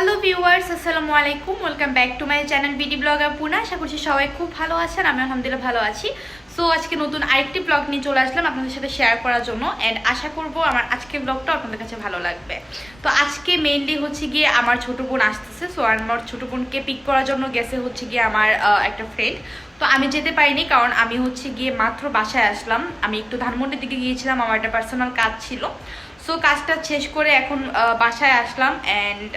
Hello viewers, আসসালামু আলাইকুম। Welcome back to my channel BD blogger Puna. আশা করছি সবাই খুব ভালো আছেন। আমি আলহামদুলিল্লাহ ভালো আছি। সো আজকে নতুন আরেকটি ব্লগ নিয়ে চলে আসলাম আপনাদের সাথে শেয়ার করার জন্য, অ্যান্ড আশা করব আমার আজকের ব্লগটা আপনাদের কাছে ভালো লাগবে। তো আজকে মেইনলি হচ্ছে গিয়ে আমার ছোটো বোন আসতেছে। সো আমার ছোটো বোনকে পিক করার জন্য গেছে হচ্ছে গিয়ে আমার একটা ফ্রেন্ড। তো আমি যেতে পারিনি, কারণ আমি হচ্ছে গিয়ে মাত্র বাসায় আসলাম। আমি একটু ধানমন্ডির দিকে গিয়েছিলাম, আমার একটা পার্সোনাল কাজ ছিল। সো কাজটা শেষ করে এখন বাসায় আসলাম, অ্যান্ড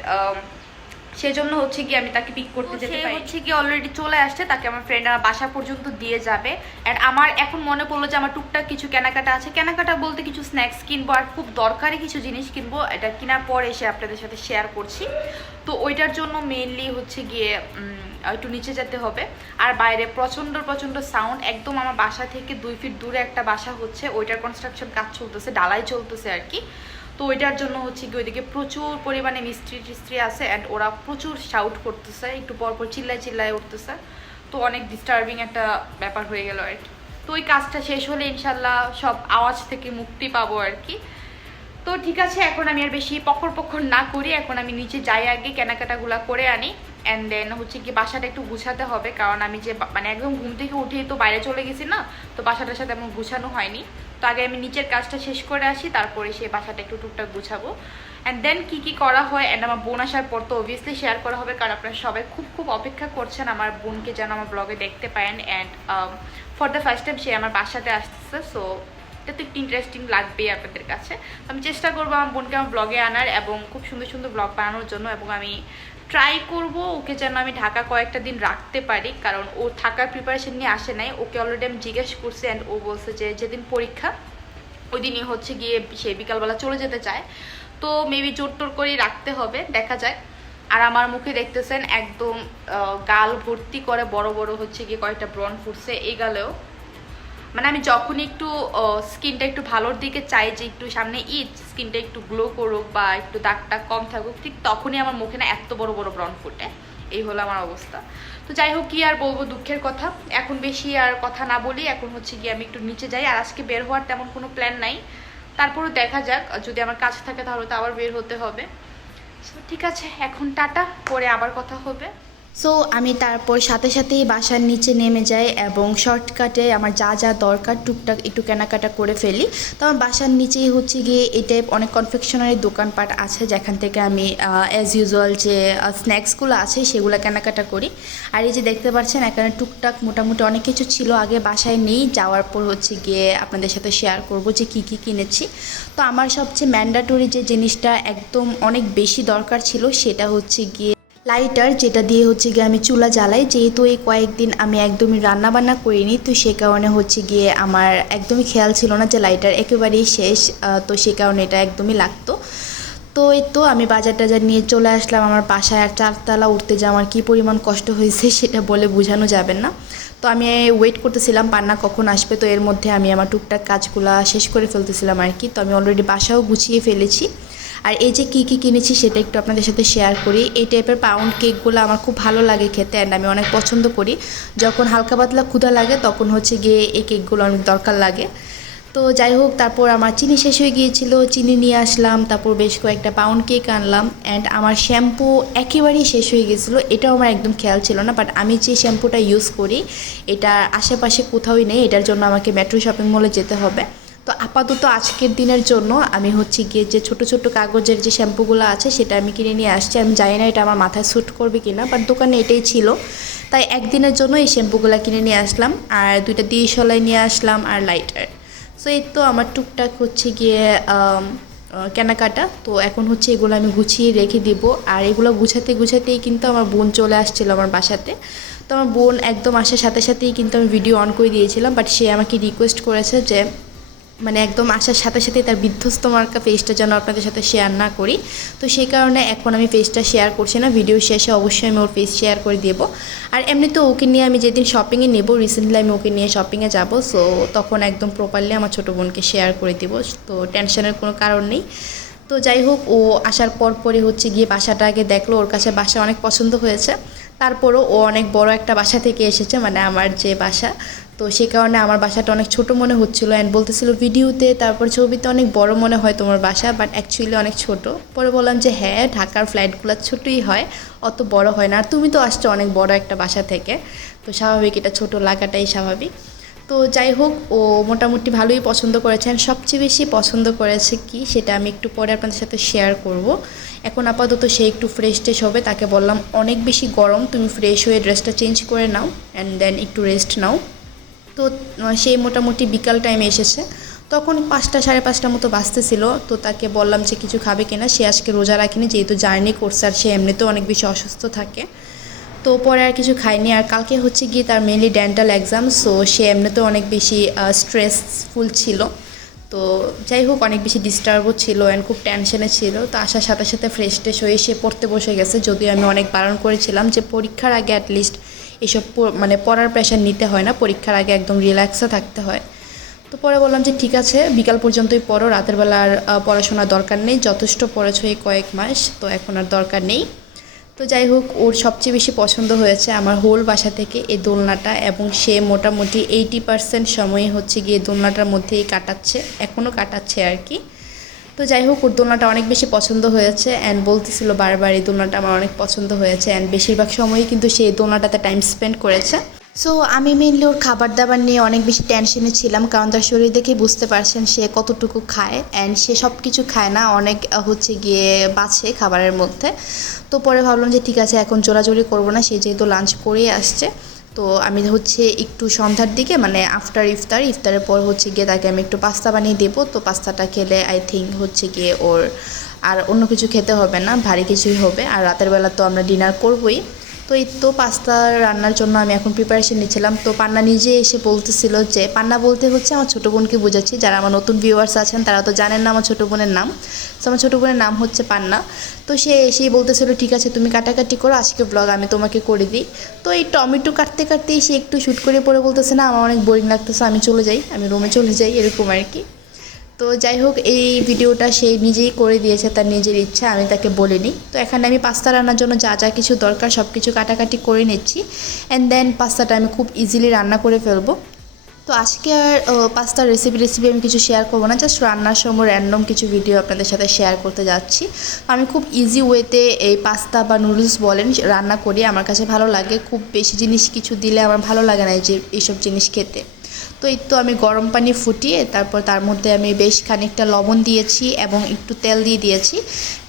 সেজন্য হচ্ছে গিয়ে আমি তাকে পিক করতে যেতে পারি। হচ্ছে গিয়ে অলরেডি চলে আসছে, তাকে আমার ফ্রেন্ড আমার বাসা পর্যন্ত দিয়ে যাবে। অ্যান্ড আমার এখন মনে পড়লো যে আমার টুকটাক কিছু কেনাকাটা আছে। কেনাকাটা বলতে কিছু স্ন্যাক্স কিনবো আর খুব দরকারি কিছু জিনিস কিনবো। এটা কেনার পর এসে আপনাদের সাথে শেয়ার করছি। তো ওইটার জন্য মেইনলি হচ্ছে গিয়ে একটু নিচে যেতে হবে। আর বাইরে প্রচণ্ড প্রচণ্ড সাউন্ড। একদম আমার বাসা থেকে 2 ফিট দূরে একটা বাসা হচ্ছে, ওইটার কনস্ট্রাকশন কাজ চলতেছে, ডালাই চলতেছে আর কি। তো ওইটার জন্য হচ্ছে কি ওইদিকে প্রচুর পরিমাণে মিস্ত্রি আছে, অ্যান্ড ওরা প্রচুর শাউট করতেছে, একটু পরপর চিল্লায় উঠতেছে। তো অনেক ডিস্টার্বিং একটা ব্যাপার হয়ে গেল আর কি। তো ওই কাজটা শেষ হলে ইনশাল্লাহ সব আওয়াজ থেকে মুক্তি পাবো আর কি। তো ঠিক আছে, এখন আমি আর বেশি পকর না করি, এখন আমি নিচে যাই, আগে কেনাকাটাগুলো করে আনি। অ্যান্ড দেন হচ্ছে কি বাসাটা একটু গুছাতে হবে, কারণ আমি যে মানে একদম ঘুম থেকে উঠেই তো বাইরে চলে গেছি না, তো বাসাটার সাথে এমন গুছানো হয়নি। তো আগে আমি নিচের কাজটা শেষ করে আসি, তারপরে সেই বাসাটা একটু টুকটাক গুছাবো। অ্যান্ড দেন কী করা হয়, অ্যান্ড আমার বোন আসার পর তো অবভিয়াসলি শেয়ার করা হবে, কারণ আপনারা সবাই খুব অপেক্ষা করছেন আমার বোনকে যেন আমার ব্লগে দেখতে পারেন। And for the first time সে আমার বাসাতে আসতেছে। সো এটা তো একটু ইন্টারেস্টিং লাগবেই আপনাদের কাছে। আমি চেষ্টা করবো আমার বোনকে আমার ব্লগে আনার এবং খুব সুন্দর সুন্দর ব্লগ বানানোর জন্য, এবং আমি ট্রাই করব ওকে যেন আমি ঢাকা কয়েকটা দিন রাখতে পারি, কারণ ও থাকার প্রিপারেশন নিয়ে আসে নাই। ওকে অলরেডি আমি জিজ্ঞেস করছি, অ্যান্ড ও বলছে যে যেদিন পরীক্ষা ওই দিনই হচ্ছে গিয়ে সে বিকালবেলা চলে যেতে চায়। তো মেবি জোর টোর করেই রাখতে হবে, দেখা যায়। আর আমার মুখে দেখতেছেন একদম গাল ভর্তি করে বড় বড় হচ্ছে গিয়ে কয়েকটা ব্রণ ফুটছে এই গালেও। মানে আমি যখনই একটু স্কিনটা একটু ভালোর দিকে চাই, যে একটু সামনে ঈদ, স্কিনটা একটু গ্লো করুক বা একটু দাগটা কম থাকুক, ঠিক তখনই আমার মুখে না এত বড় বড় ব্রণ ফুটে। এই হলো আমার অবস্থা। তো যাই হোক, কি আর বলবো, দুঃখের কথা। এখন বেশি আর কথা না বলি, এখন হচ্ছে গিয়ে আমি একটু নিচে যাই। আর আজকে বের হওয়ার তেমন কোনো প্ল্যান নাই, তারপরে দেখা যাক, যদি আমার কাজ থাকে তাহলে তো আবার বের হতে হবে। ঠিক আছে, এখন টাটা, পরে আবার কথা হবে। সো আমি তারপর সাথেই বাসার নিচে নেমে যাই এবং শর্টকাটে আমার যা দরকার টুকটাক একটু কেনাকাটা করে ফেলি। তো আমার বাসার নিচেই হচ্ছে গিয়ে এই টাইপ অনেক কনফেকশনারি দোকানপাট আছে, যেখান থেকে আমি অ্যাজ ইউজুয়াল যে স্ন্যাক্সগুলো আছে সেগুলো কেনাকাটা করি। আর এই যে দেখতে পাচ্ছেন এখানে টুকটাক মোটামুটি অনেক কিছু ছিল, আগে বাসায় নেই, যাওয়ার পর হচ্ছে গিয়ে আপনাদের সাথে শেয়ার করব যে কী কিনেছি। তো আমার সবচেয়ে ম্যান্ডেটরি যে জিনিসটা একদম অনেক বেশি দরকার ছিল সেটা হচ্ছে গিয়ে লাইটার, যেটা দিয়ে হচ্ছে গিয়ে আমি চুলা জ্বালাই। যেহেতু এই কয়েকদিন আমি একদমই রান্নাবান্না করিনি, তো সে কারণে হচ্ছে গিয়ে আমার একদমই খেয়াল ছিল না যে লাইটার একেবারেই শেষ। তো সে কারণে এটা একদমই লাগতো। তো এই তো আমি বাজার টাজার নিয়ে চলে আসলাম আমার বাসায়। আর 4 তলা উঠতে যাওয়া আমার কী পরিমাণ কষ্ট হয়েছে সেটা বলে বোঝানো যাবে না। তো আমি ওয়েট করতেছিলাম পান্না কখন আসবে, তো এর মধ্যে আমি আমার টুকটাক কাজগুলো শেষ করে ফেলতেছিলাম আর কি। তো আমি অলরেডি বাসাও গুছিয়ে ফেলেছি। আর এই যে কী কিনেছি সেটা একটু আপনাদের সাথে শেয়ার করি। এই টাইপের পাউন্ড কেকগুলো আমার খুব ভালো লাগে খেতে, অ্যান্ড আমি অনেক পছন্দ করি। যখন হালকা পাতলা ক্ষুধা লাগে তখন হচ্ছে গিয়ে এই কেকগুলো অনেক দরকার লাগে। তো যাই হোক, তারপর আমার চিনি শেষ হয়ে গিয়েছিল, চিনি নিয়ে আসলাম, তারপর বেশ কয়েকটা পাউন্ড কেক আনলাম। অ্যান্ড আমার শ্যাম্পু একেবারেই শেষ হয়ে গেছিলো, এটাও আমার একদম খেয়াল ছিল না। বাট আমি যে শ্যাম্পুটা ইউজ করি এটা আশেপাশে কোথাওই নেই, এটার জন্য আমাকে মেট্রো শপিং মলে যেতে হবে। তো আপাতত আজকের দিনের জন্য আমি হচ্ছে গিয়ে যে ছোট কাগজের যে শ্যাম্পুগুলো আছে সেটা আমি কিনে নিয়ে আসছি। আমি জানি না এটা আমার মাথায় স্যুট করবে কিনা, বাট দোকানে এটাই ছিল, তাই একদিনের জন্য এই শ্যাম্পুগুলো কিনে নিয়ে আসলাম। আর 2টা ডিশওয়ালাই নিয়ে আসলাম আর লাইটার। সো এই তো আমার টুকটাক হচ্ছে গিয়ে কেনাকাটা। তো এখন হচ্ছে এগুলো আমি গুছিয়ে রেখে দিব। আর এগুলো গুছাতেই কিন্তু আমার বোন চলে আসছিল আমার বাসাতে। তো আমার বোন একদম আসার সাথেই কিন্তু আমি ভিডিও অন করে দিয়েছিলাম, বাট সে আমাকে রিকোয়েস্ট করেছে যে মানে একদম আসার সাথেই তার বিধ্বস্ত মার্কা ফেসটা যেন আপনাদের সাথে শেয়ার না করি। তো সেই কারণে এখন আমি ফেসটা শেয়ার করছি না, ভিডিও শেষে অবশ্যই আমি ওর ফেস শেয়ার করে দেবো। আর এমনিতে ওকে নিয়ে আমি যেদিন শপিংয়ে নেব, রিসেন্টলি আমি ওকে নিয়ে শপিংয়ে যাব, সো তখন একদম প্রপারলি আমার ছোটো বোনকে শেয়ার করে দেবো। তো টেনশনের কোনো কারণ নেই। তো যাই হোক, ও আসার পরে হচ্ছে গিয়ে বাসাটা আগে দেখলো, ওর কাছে বাসা অনেক পছন্দ হয়েছে। তারপরও ও অনেক বড় একটা বাসা থেকে এসেছে, মানে আমার যে বাসা। তো তো সে কারণে আমার বাসাটা অনেক ছোট মনে হচ্ছিলো অ্যান্ড বলতেছিল ভিডিওতে তারপর ছবিতে অনেক বড় মনে হয় তোমার বাসা, বাট অ্যাকচুয়ালি অনেক ছোট। পরে বললাম যে হ্যাঁ, ঢাকার ফ্ল্যাটগুলো ছোটোই হয়, অত বড় হয় না। আর তুমি তো আসছো অনেক বড় একটা বাসা থেকে, তো স্বাভাবিক এটা ছোট লাগাটাই স্বাভাবিক। তো যাই হোক, ও মোটামুটি ভালোই পছন্দ করেছেন। সবচেয়ে বেশি পছন্দ করেছে কি সেটা আমি একটু পরে আপনাদের সাথে শেয়ার করব। এখন আপাতত সে একটু ফ্রেশ ট্রেশ হবে, তাকে বললাম অনেক বেশি গরম, তুমি ফ্রেশ হয়ে ড্রেসটা চেঞ্জ করে নাও অ্যান্ড দেন একটু রেস্ট নাও। তো সে মোটামুটি বিকাল টাইমে এসেছে, তখন 5টা সাড়ে 5টার মতো বাজতেছিল। তো তাকে বললাম যে কিছু খাবে কিনা, সে আজকে রোজা রাখেনি যেহেতু জার্নি করছে আর সে এমনিতেও অনেক বেশি অসুস্থ থাকে। তো পরে আর কিছু খাইনি। আর কালকে হচ্ছে গিয়ে তার মেনলি ডেন্টাল এক্সাম, সো সে এমনিতেও অনেক বেশি স্ট্রেসফুল ছিল। তো যাই হোক, অনেক বেশি ডিস্টার্বও ছিল অ্যান্ড খুব টেনশনে ছিল। তো আসার সাথে সাথে ফ্রেশ ট্রেশ হয়ে সে পড়তে বসে গেছে, যদিও আমি অনেক বারণ করেছিলাম যে পরীক্ষার আগে অ্যাটলিস্ট এসব মানে পড়ার প্রেশার নিতে হয় না, পরীক্ষার আগে একদম রিল্যাক্সে থাকতে হয়। তো পরে বললাম যে ঠিক আছে, বিকাল পর্যন্তই পড়ো, রাতের বেলা আর পড়াশোনার দরকার নেই, যথেষ্ট পড়েছো এই কয়েক মাস, তো এখন আর দরকার নেই। তো যাই হোক, ওর সবচেয়ে বেশি পছন্দ হয়েছে আমার হোল বাসা থেকে এই দোলনাটা, এবং সে মোটামুটি 80% সময় হচ্ছে গিয়ে দোলনাটার মধ্যেই কাটাচ্ছে, এখনও কাটাচ্ছে আর কি। তো যাই হোক, ওর দোলনাটা অনেক বেশি পছন্দ হয়েছে অ্যান্ড বলতেছিল বারবার এই দোলনাটা আমার অনেক পছন্দ হয়েছে অ্যান্ড বেশিরভাগ সময়ই কিন্তু সে এই দোলনাটাতে টাইম স্পেন্ড করেছে। সো আমি মেনলি ওর খাবার দাবার নিয়ে অনেক বেশি টেনশনে ছিলাম, কারণ তার শরীর দেখেই বুঝতে পারছেন সে কতটুকু খায় অ্যান্ড সে সব কিছু খায় না, অনেক হচ্ছে গিয়ে বাছে খাবারের মধ্যে। তো পরে ভাবলাম যে ঠিক আছে, এখন জোরাজোরি করবো না, সে যেহেতু লাঞ্চ করেই আসছে। তো আমি হচ্ছে একটু সন্ধ্যার দিকে মানে আফটার ইফতারের পর হচ্ছে গিয়ে তাকে আমি একটু পাস্তা বানিয়ে দেবো। তো পাস্তাটা খেলে আই থিঙ্ক হচ্ছে গিয়ে ওর আর অন্য কিছু খেতে হবে না, ভারী কিছুই হবে। আর রাতের বেলা তো আমরা ডিনার করবোই। তো এই তো পাস্তা রান্নার জন্য আমি এখন প্রিপারেশন নিচ্ছিলাম। তো পান্না নিজে এসে বলতেছিল যে, পান্না বলতে হচ্ছে আমার ছোটো বোনকে বোঝাচ্ছি, যারা আমার নতুন ভিউয়ার্স আছেন তারা তো জানেন না আমার ছোটো বোনের নাম। তো আমার ছোটো বোনের নাম হচ্ছে পান্না। তো সে এসেই বলতেছিল ঠিক আছে তুমি কাটাকাটি করো, আজকে ব্লগ আমি তোমাকে করে দিই। তো এই টমেটো কাটতে কাটতেই সে একটু শ্যুট করে পরে বলতেছে না আমার অনেক বোরিং লাগতেছে, আমি চলে যাই, আমি রুমে চলে যাই, এরকম আর কি। তো যাই হোক, এই ভিডিওটা সে নিজেই করে দিয়েছে, তার নিজের ইচ্ছা, আমি তাকে বলিনি। তো এখানে আমি পাস্তা রান্নার জন্য যা যা কিছু দরকার সব কিছু কাটাকাটি করে নিচ্ছি অ্যান্ড দেন পাস্তাটা আমি খুব ইজিলি রান্না করে ফেলবো। তো আজকে আর পাস্তার রেসিপি আমি কিছু শেয়ার করবো না, জাস্ট রান্নার সময় র্যান্ডম কিছু ভিডিও আপনাদের সাথে শেয়ার করতে যাচ্ছি। আমি খুব ইজি ওয়েতে এই পাস্তা বা নুডলস বলেন রান্না করি, আমার কাছে ভালো লাগে। খুব বেশি জিনিস কিছু দিলে আমার ভালো লাগে না যে এইসব জিনিস খেতে। তো এই তো আমি গরম পানি ফুটিয়ে তারপর তার মধ্যে আমি বেশ খানিকটা লবণ দিয়েছি এবং একটু তেল দিয়ে দিয়েছি,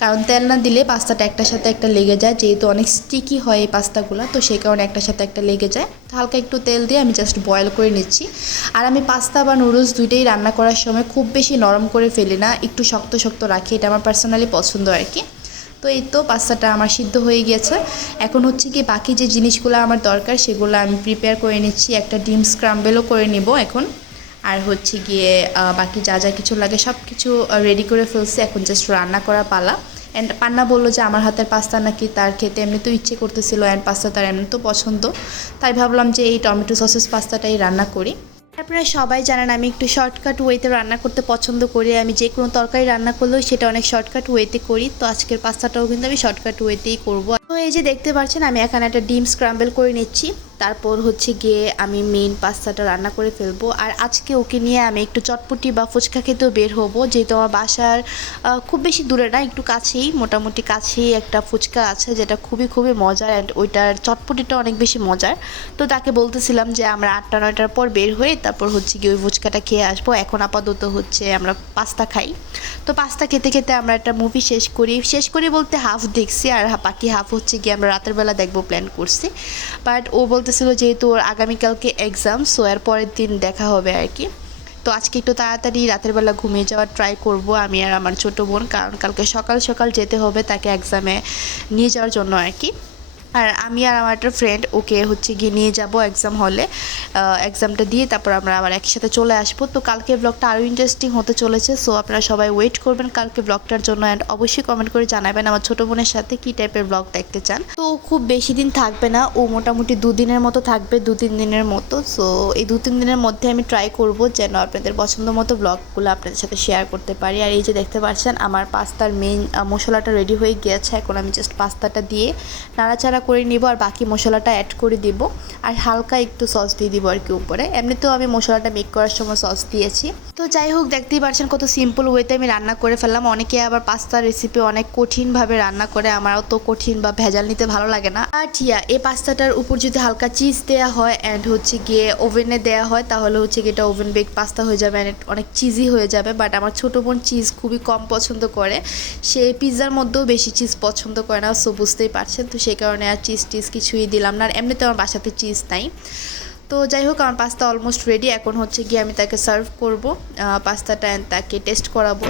কারণ তেল না দিলে পাস্তাটা একটার সাথে একটা লেগে যায়, যেহেতু অনেক স্টিকি হয় এই পাস্তাগুলো, তো সেই কারণে একটার সাথে একটা লেগে যায়। তো হালকা একটু তেল দিয়ে আমি জাস্ট বয়েল করে নিচ্ছি। আর আমি পাস্তা বা নুডলস দুইটাই রান্না করার সময় খুব বেশি নরম করে ফেলি না, একটু শক্ত শক্ত রাখি, এটা আমার পার্সোনালি পছন্দ আর কি। তো এই তো পাস্তাটা আমার সিদ্ধ হয়ে গিয়েছে। এখন হচ্ছে কি বাকি যে জিনিসগুলো আমার দরকার সেগুলো আমি প্রিপেয়ার করে নিচ্ছি, একটা ডিম স্ক্রাম্বেলও করে নিব এখন। আর হচ্ছে গিয়ে বাকি যা যা কিছু লাগে সব কিছু রেডি করে ফেলছি, এখন জাস্ট রান্না করা পালা। অ্যান্ড পান্না বললো যে আমার হাতের পাস্তা নাকি তার খেতে এমনিতেও ইচ্ছে করতেছিল অ্যান্ড পাস্তা তার এমনিতেও পছন্দ, তাই ভাবলাম যে এই টমেটো সসেস পাস্তাটাই রান্না করি। আপনারা সবাই জানেন আমি একটু শর্টকাট ওয়েতে রান্না করতে পছন্দ করি, আমি যে কোনো তরকারি রান্না করলেও সেটা অনেক শর্টকাট ওয়েতে করি। তো আজকের পাস্তাটাও কিন্তু আমি শর্টকাট ওয়েতেই করব। তো এই যে দেখতে পাচ্ছেন আমি এখানে একটা ডিম স্ক্রাম্বল করে নিচ্ছি, তারপর হচ্ছে গিয়ে আমি মেইন পাস্তাটা রান্না করে ফেলবো। আর আজকে ওকে নিয়ে আমি একটু চটপটি বা ফুচকা খেতেও বের হবো, যেহেতু আমার বাসার খুব বেশি দূরে না, একটু কাছেই, মোটামুটি কাছেই একটা ফুচকা আছে যেটা খুবই খুবই মজার অ্যান্ড ওইটার চটপটিটা অনেক বেশি মজার। তো তাকে বলতেছিলাম যে আমরা 8টা 9টার পর বের হয়ে তারপর হচ্ছে গিয়ে ওই ফুচকাটা খেয়ে আসবো। এখন আপাতত হচ্ছে আমরা পাস্তা খাই। তো পাস্তা খেতে খেতে আমরা একটা মুভি শেষ করি বলতে হাফ দেখছি, আর বাকি হাফ হচ্ছে গিয়ে আমরা রাতের বেলা দেখবো প্ল্যান করছি। বাট ও বলতেছিল যেহেতু ওর আগামীকালকে এক্সাম, সো এর পরের দিন দেখা হবে আর কি। তো আজকে একটু তাড়াতাড়ি রাতের বেলা ঘুমিয়ে যাওয়ার ট্রাই করব আমি আর আমার ছোটো বোন, কারণ কালকে সকাল সকাল যেতে হবে তাকে এক্সামে নিয়ে যাওয়ার জন্য আর কি। আর আমি আর আমার একটা ফ্রেন্ড ওকে হচ্ছে গিয়ে নিয়ে যাব এক্সাম হলে, এক্সামটা দিয়ে তারপর আমরা আবার একসাথে চলে আসবো। তো কালকে ব্লগটা আরও ইন্টারেস্টিং হতে চলেছে, সো আপনারা সবাই ওয়েট করবেন কালকে ব্লগটার জন্য অ্যান্ড অবশ্যই কমেন্ট করে জানাবেন আমার ছোটো বোনের সাথে কী টাইপের ব্লগ দেখতে চান। তো খুব বেশি দিন থাকবে না, ও মোটামুটি 2 দিনের মতো থাকবে, 2-3 দিনের মতো। সো এই 2-3 দিনের মধ্যে আমি ট্রাই করব যেন আপনাদের পছন্দ মতো ব্লগগুলো আপনাদের সাথে শেয়ার করতে পারি। আর এই যে দেখতে পাচ্ছেন আমার পাস্তার মেইন মশলাটা রেডি হয়ে গিয়েছে, এখন আমি জাস্ট পাস্তাটা দিয়ে নাড়াচাড়া করে নিব আর বাকি মশলাটা অ্যাড করে দিব আর হালকা একটু সস দিয়ে দিব আর কি উপরে। এমনিতেও আমি মশলাটা মেক করার সময় সস দিয়েছি। তো যাই হোক, দেখতেই পারছেন কত সিম্পল ওয়েতে আমি রান্না করে ফেললাম। অনেকে আবার পাস্তার রেসিপি অনেক কঠিনভাবে রান্না করে, আমারও তো কঠিন বা ভেজাল নিতে ভালো লাগে না। আর এই পাস্তাটার উপর যদি হালকা চিজ দেওয়া হয় অ্যান্ড হচ্ছে গিয়ে ওভেনে দেওয়া হয় তাহলে হচ্ছে গিয়ে এটা ওভেন বেক পাস্তা হয়ে যাবে অ্যান্ড অনেক চিজি হয়ে যাবে। বাট আমার ছোটো বোন চিজ খুবই কম পছন্দ করে, সে পিৎজার মধ্যেও বেশি চিজ পছন্দ করে না, সো বুঝতেই পারছেন। তো সেই কারণে আর চিজ কিছুই দিলাম না। আর এমনিতে আমার বাসাতে চিজ নাই। তো যাই হোক, আমার পাস্তা অলমোস্ট রেডি। এখন হচ্ছে গিয়ে আমি তাকে সার্ভ করব পাস্তাটা অ্যান্ড তাকে টেস্ট করাবো।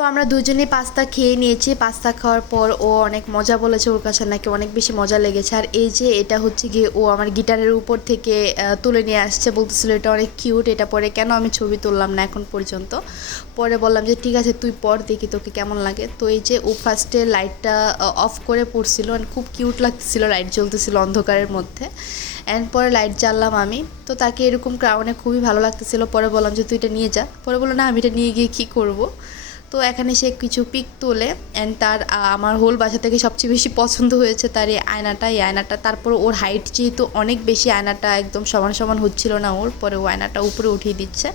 তো আমরা দুজনেই পাস্তা খেয়ে নিয়েছি। পাস্তা খাওয়ার পর ও অনেক মজা বলেছে, ওর কাছে নাকি অনেক বেশি মজা লেগেছে। আর এই যে এটা হচ্ছে গিয়ে ও আমার গিটারের উপর থেকে তুলে নিয়ে আসছে, বলতেছিল এটা অনেক কিউট, এটা পরে কেন আমি ছবি তুললাম না এখন পর্যন্ত। পরে বললাম যে ঠিক আছে তুই পর, দেখি তোকে কেমন লাগে। তো এই যে ও ফার্স্টে লাইটটা অফ করে পড়ছিল, খুব কিউট লাগতেছিল, লাইট জ্বলতেছিল অন্ধকারের মধ্যে। অ্যান্ড পরে লাইট জ্বাললাম আমি, তো তাকে এরকম ক্রাউনে খুবই ভালো লাগতেছিল। পরে বললাম যে তুই এটা নিয়ে যা। পরে বললো না, আমি এটা নিয়ে গিয়ে কী করবো। তো এখানে সে কিছু পিক তোলে অ্যান্ড তার আমার হোল বাসা থেকে সবচেয়ে বেশি পছন্দ হয়েছে তার এই আয়নাটা। তারপর ওর হাইট যেহেতু অনেক বেশি, আয়নাটা একদম সমান সমান হচ্ছিল না ওর, পরে ও আয়নাটা উপরে উঠিয়ে দিচ্ছে।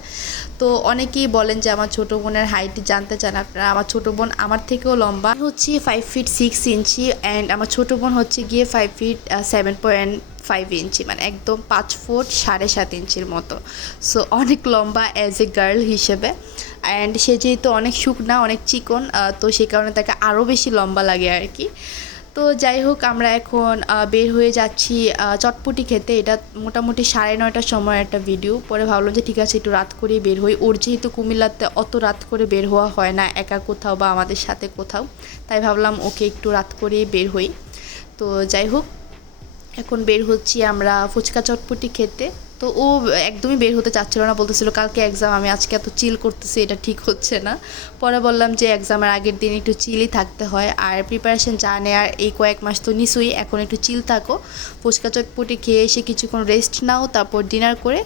তো অনেকেই বলেন যে আমার ছোটো বোনের হাইট জানতে চান আপনারা। আমার ছোটো বোন আমার থেকেও লম্বা, হচ্ছে 5 ফিট 6 ইঞ্চি অ্যান্ড আমার ছোটো বোন হচ্ছে গিয়ে 5 ফিট 7.5 ইঞ্চি, মানে একদম 5 ফুট 7.5 ইঞ্চির মতো। সো অনেক লম্বা অ্যাজ এ গার্ল হিসেবে। অ্যান্ড সে যেহেতু অনেক শুকনা, অনেক চিকন, তো সেই কারণে তাকে আরও বেশি লম্বা লাগে আর কি। তো যাই হোক, আমরা এখন বের হয়ে যাচ্ছি চটপটি খেতে। এটা মোটামুটি 9:30টার সময় একটা ভিডিও। পরে ভাবলাম যে ঠিক আছে একটু রাত করেই বের হই। ওর যেহেতু কুমিল্লাতে অত রাত করে বের হওয়া হয় না একা কোথাও বা আমাদের সাথে কোথাও, তাই ভাবলাম ওকে একটু রাত করেই বের হই। তো যাই হোক, এখন বের হচ্ছি আমরা ফুচকা চটপটি খেতে। তো ও একদমই বের হতে চাচ্ছিল না, বলতেছিল কালকে এক্সাম, আমি আজকে এত চিল করতেছি, এটা ঠিক হচ্ছে না। পরে বললাম যে এক্সামের আগের দিন একটু চিলই থাকতে হয়, আর প্রিপারেশন যা নেওয়ার এই কয়েক মাস তো নিশ্চয়ই, এখন একটু চিল থাকো, ফুচকা চটপটি খেয়ে এসে কিছুক্ষণ রেস্ট নাও, তারপর ডিনার করে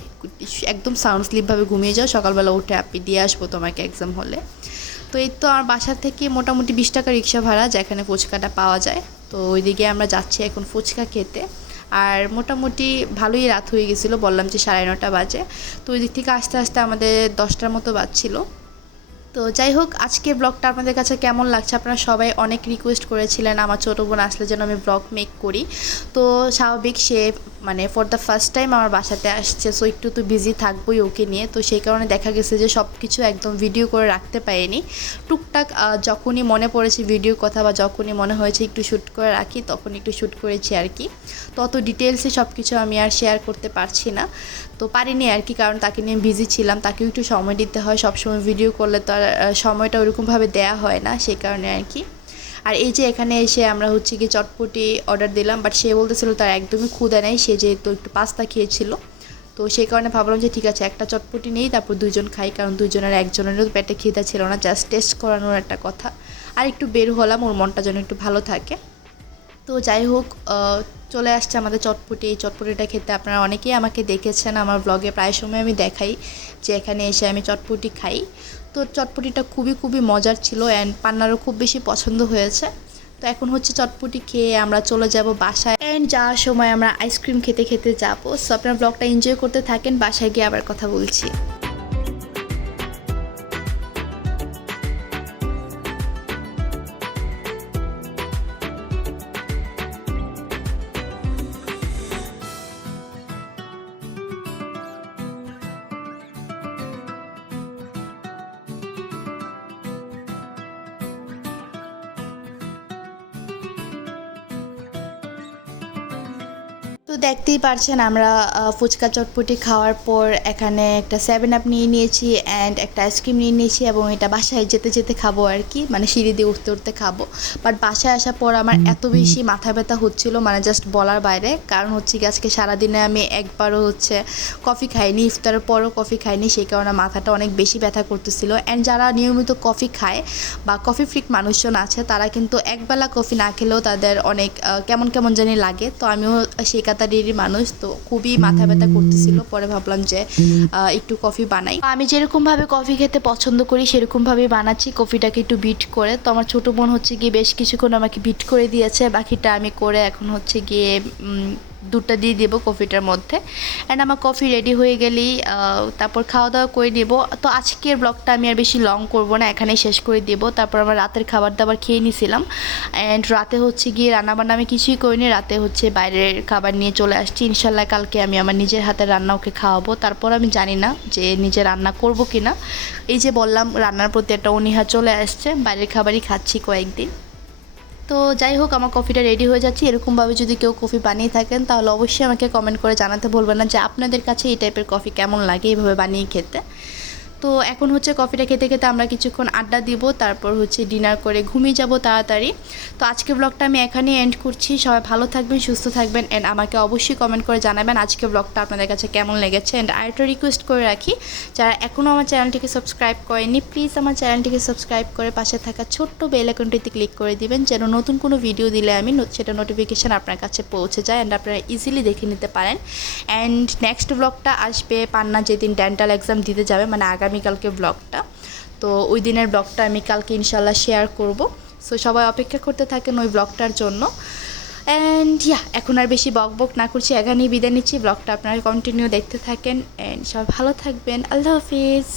একদম সাউন্ড স্লিপভাবে ঘুমিয়ে যাও, সকালবেলা উঠে আপনি দিয়ে আসবো তোমাকে এক্সাম হলে। তো এই তো আমার বাসা থেকে মোটামুটি 20 টাকা রিক্সা ভাড়া, যেখানে ফুচকাটা পাওয়া যায়। তো ওইদিকে আমরা যাচ্ছি এখন ফুচকা খেতে। আর মোটামুটি ভালোই রাত হয়ে গেছিলো, বললাম যে 9:30 বাজে। তো ওই দিক থেকে আস্তে আস্তে আমাদের 10টার মতো বাজছিল। তো যাই হোক, আজকের ব্লগটা আপনাদের কাছে কেমন লাগছে? আপনারা সবাই অনেক রিকোয়েস্ট করেছিলেন আমার ছোটো বোন আসলে যেন আমি ব্লগ মেক করি। তো স্বাভাবিক, সে মানে ফর দ্য ফার্স্ট টাইম আমার বাসাতে আসছে, সো একটু তো বিজি থাকবোই ওকে নিয়ে। তো সেই কারণে দেখা গেছে যে সব কিছু একদম ভিডিও করে রাখতে পারিনি। টুকটাক যখনই মনে পড়েছে ভিডিওর কথা বা যখনই মনে হয়েছে একটু শ্যুট করে রাখি, তখন একটু শ্যুট করেছি আর কি। তো অত ডিটেলসে সব কিছু আমি আর শেয়ার করতে পারছি না, তো পারিনি আর কি, কারণ তাকে নিয়ে বিজি ছিলাম। তাকেও একটু সময় দিতে হয়, সবসময় ভিডিও করলে তো আর সময়টা ওরকমভাবে দেয়া হয় না, সেই কারণে আর কি। আর এই যে এখানে এসে আমরা হচ্ছে কি চটপটি অর্ডার দিলাম, বাট সে বলতেছিল তার একদমই ক্ষুধা নেই, সে যেহেতু একটু পাস্তা খেয়েছিল। তো সেই কারণে ভাবলাম যে ঠিক আছে একটা চটপটি নেই, তারপর দুজন খাই, কারণ দুজনের একজনেরও পেটে খিদা ছিল না, জাস্ট টেস্ট করানোর একটা কথা। আর একটু বের হলাম ওর মনটা যেন একটু ভালো থাকে। তো যাই হোক, চলে আসছে আমাদের চটপটি। এই চটপটিটা খেতে আপনারা অনেকেই আমাকে দেখেছেন আমার ব্লগে, প্রায় সময় আমি দেখাই যে এখানে এসে আমি চটপটি খাই। তো চটপটিটা খুবই মজার ছিল অ্যান্ড পান্নারও খুব বেশি পছন্দ হয়েছে। তো এখন হচ্ছে চটপটি খেয়ে আমরা চলে যাব বাসায়, অ্যান্ড যাওয়ার সময় আমরা আইসক্রিম খেতে খেতে যাবো। সো আপনারা ব্লগটা এনজয় করতে থাকেন, বাসায় গিয়ে আবার কথা বলছি। তো দেখতেই পারছেন আমরা ফুচকা চটপটি খাওয়ার পর এখানে একটা 7 আপ নিয়ে নিয়েছি অ্যান্ড একটা আইসক্রিম নিয়ে নিয়েছি এবং এটা বাসায় যেতে যেতে খাবো আর কি, মানে সিঁড়ি দিয়ে উঠতে উঠতে খাবো। বাট বাসায় আসার পর আমার এত বেশি মাথা ব্যথা হচ্ছিল, মানে জাস্ট বলার বাইরে। কারণ হচ্ছে কি আজকে সারাদিনে আমি একবারও হচ্ছে কফি খাইনি, ইফতারের পরও কফি খাইনি, সেই কারণে মাথাটা অনেক বেশি ব্যথা করতেছিল। অ্যান্ড যারা নিয়মিত কফি খায় বা কফি ফ্রিক মানুষজন আছে তারা কিন্তু একবেলা কফি না খেলেও তাদের অনেক কেমন কেমন জানি লাগে। তো আমিও সেই কাতারেরই মানুষ, তো খুবই মাথা ব্যথা করতেছিল। পরে ভাবলাম যে একটু কফি বানাই। আমি যেরকমভাবে কফি খেতে পছন্দ করি সেরকমভাবেই বানাচ্ছি, কফিটাকে একটু বিট করে। তো আমার ছোটো বোন হচ্ছে গিয়ে বেশ কিছুক্ষণ আমাকে বিট করে দিয়েছে, বাকিটা আমি করে এখন হচ্ছে গিয়ে দুধটা দিয়ে দেবো কফিটার মধ্যে। অ্যান্ড আমার কফি রেডি হয়ে গেলেই তারপর খাওয়া দাওয়া করে নেব। তো আজকের ব্লগটা আমি আর বেশি লং করব না, এখানেই শেষ করে দেব। তারপর আমার রাতের খাবার দাবার খেয়ে নিয়েছিলাম অ্যান্ড রাতে হচ্ছে গিয়ে রান্নাবান্না আমি কিছুই করিনি, রাতে হচ্ছে বাইরের খাবার নিয়ে চলে আসছি। ইনশাল্লাহ কালকে আমি আমার নিজের হাতের রান্না ওকে খাওয়াবো। তারপর আমি জানি না যে নিজে রান্না করব কি না। এই যে বললাম রান্নার প্রতি একটা অনীহা চলে আসছে, বাইরের খাবারই খাচ্ছি কয়েকদিন। তো যাই হোক, আমার কফিটা রেডি হয়ে যাচ্ছে। এরকমভাবে যদি কেউ কফি বানিয়ে থাকেন তাহলে অবশ্যই আমাকে কমেন্ট করে জানাতে ভুলবেন না যে আপনাদের কাছে এই টাইপের কফি কেমন লাগে এইভাবে বানিয়ে খেতে। তো এখন হচ্ছে কফিটা খেতে খেতে আমরা কিছুক্ষণ আড্ডা দিব, তারপর হচ্ছে ডিনার করে ঘুমিয়ে যাব তাড়াতাড়ি। তো আজকের ব্লগটা আমি এখানেই এন্ড করছি। সবাই ভালো থাকবেন, সুস্থ থাকবেন অ্যান্ড আমাকে অবশ্যই কমেন্ট করে জানাবেন আজকের ব্লগটা আপনাদের কাছে কেমন লেগেছে। অ্যান্ড আরেকটা রিকোয়েস্ট করে রাখি, যারা এখনও আমার চ্যানেলটিকে সাবস্ক্রাইব করেনি প্লিজ আমার চ্যানেলটিকে সাবস্ক্রাইব করে পাশে থাকা ছোট্ট বেল আইকনটিতে ক্লিক করে দিবেন, যেন নতুন কোনো ভিডিও দিলে আমি সেটা নোটিফিকেশান আপনার কাছে পৌঁছে যায় অ্যান্ড আপনারা ইজিলি দেখে নিতে পারেন। অ্যান্ড নেক্সট ব্লগটা আসবে পান্না যেদিন ডেন্টাল এক্সাম দিতে যাবে, মানে আগামীকালকে ব্লগটা। তো ওই দিনের ব্লগটা আমি কালকে ইনশাল্লাহ শেয়ার করব। সো সবাই অপেক্ষা করতে থাকেন ওই ব্লগটার জন্য। অ্যান্ড এখন আর বেশি বক না করছি, এখানেই বিদায় নিচ্ছি। ব্লগটা আপনারা কন্টিনিউ দেখতে থাকেন অ্যান্ড সবাই ভালো থাকবেন। আল্লাহ হাফিজ।